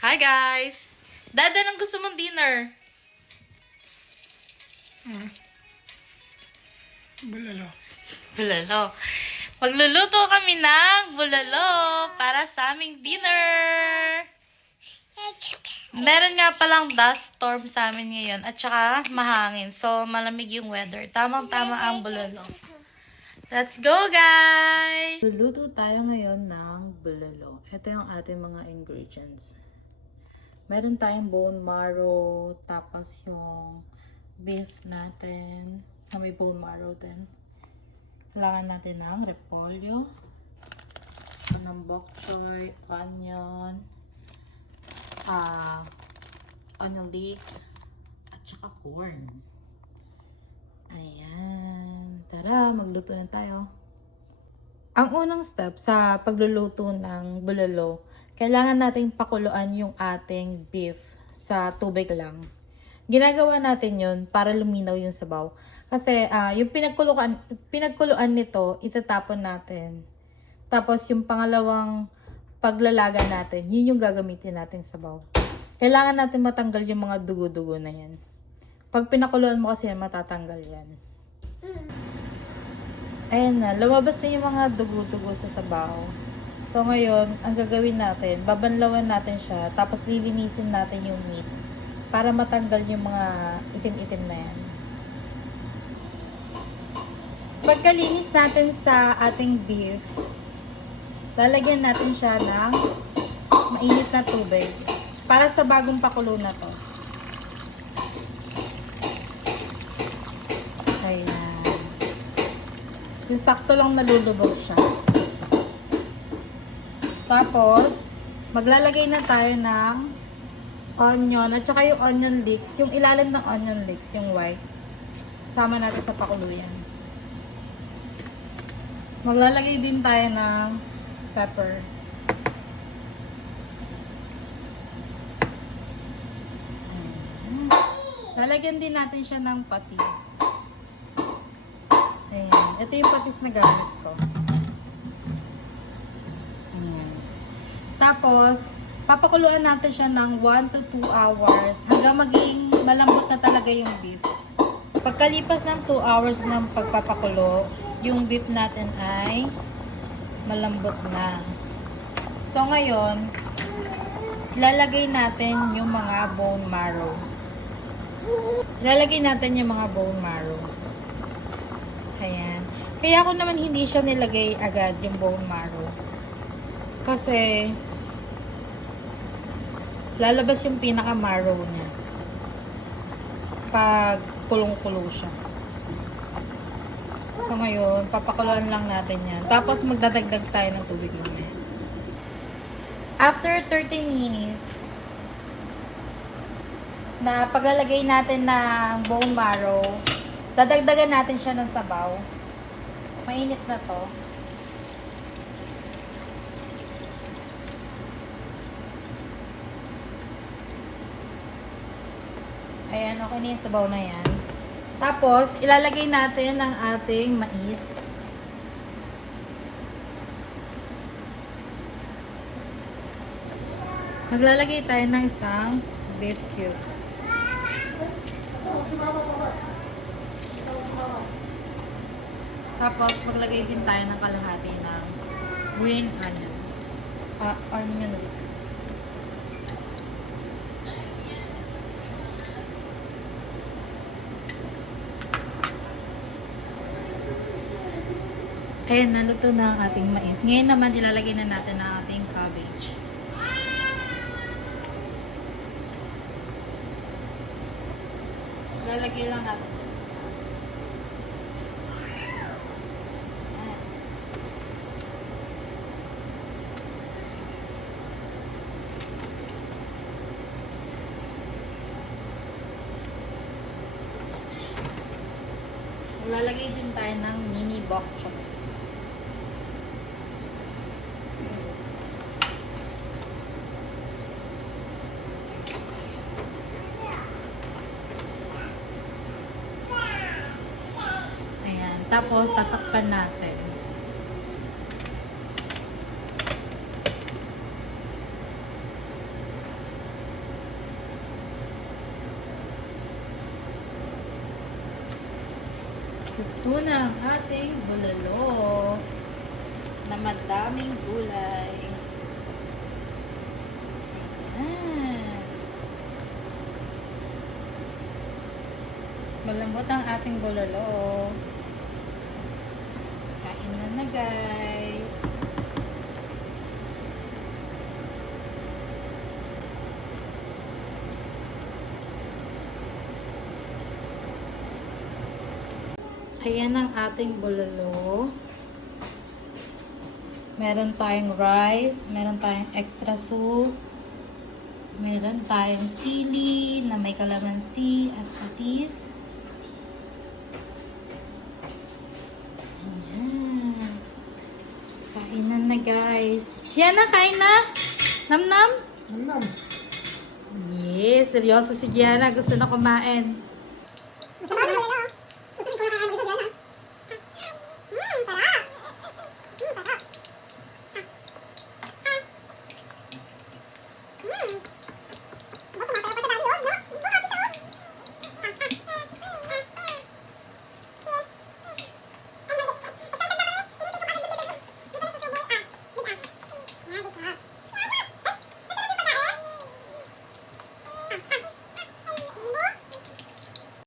Hi guys! Dada, anong gusto mong dinner? Bulalo. Bulalo. Magluluto kami ng bulalo para sa aming dinner. Meron nga palang dust storm sa amin ngayon at saka mahangin. So, malamig yung weather. Tamang-tama ang bulalo. Let's go, guys! Luluto tayo ngayon ng bulalo. Ito yung ating mga ingredients. Meron tayong bone marrow, tapos yung beef natin, na may bone marrow din. Kailangan natin ng repolyo, ng bok choy, onion, onion leeks, at saka corn. Ayan. Tara, magluto na tayo. Ang unang step sa pagluluto ng bulalo, kailangan nating pakuluan yung ating beef sa tubig lang. Ginagawa natin yun para luminaw yung sabaw. Kasi yung pinagkuluan nito, itatapon natin. Tapos yung pangalawang paglalaga natin, yun yung gagamitin natin sabaw. Kailangan natin matanggal yung mga dugo-dugo na yan. Pag pinakuluan mo kasi matatanggal yan. Ayan na, lumabas na yung mga dugo-dugo sa sabaw. So ngayon, ang gagawin natin, babanlawan natin siya, tapos lilinisin natin yung meat para matanggal yung mga itim-itim na yan. Pagkalinis natin sa ating beef, lalagyan natin siya ng mainit na tubig para sa bagong pakulo na to. Ayan. Yung sakto lang nalulubog siya. Tapos, maglalagay na tayo ng onion at saka yung onion leeks, yung ilalim ng onion leeks, yung white. Sama natin sa pakuluyan. Maglalagay din tayo ng pepper. Lalagyan din natin siya ng patis. Ayan. Ito yung patis na gamit ko. Ayan. Tapos, papakuluan natin siya ng 1 to 2 hours hanggang maging malambot na talaga yung beef. Pagkalipas ng 2 hours ng pagpapakulo, yung beef natin ay malambot na. So, ngayon, ilalagay natin yung mga bone marrow. Ilalagay natin yung mga bone marrow. Ayan. Kaya ako naman hindi siya nilagay agad yung bone marrow. Kasi, lalabas yung pinaka-marrow niya pag kulong-kulo siya. So ngayon, papakuluan lang natin yan. Tapos magdadagdag tayo ng tubig mamaya. After 30 minutes, na paglalagay natin ng bone marrow, dadagdagan natin siya ng sabaw. Mainit na to. Ayan, okay na yung sabaw na yan. Tapos, ilalagay natin ang ating mais. Maglalagay tayo ng isang beef cubes. Tapos, maglagay din tayo ng kalahati ng green onion. Onion leeks. Ayan, naluto na ang ating mais. Ngayon naman, ilalagay na natin ang ating cabbage. Ilalagay lang natin sa isaas. Lalagay din tayo ng mini bok choy. Tapos, tatakpan natin. Luto na ang ating bulalo na madaming gulay. Ayan. Malambot ang ating bulalo. Kain na guys. Ayan ang ating bulalo. Meron tayong rice, meron tayong extra soup, meron tayong sili na may kalamansi at patis. Ayan. Kainan na guys. Gianna, kain na? Nam-nam? Nam. Yes, seryoso si Gianna. Gusto na kumain. Masama ka na.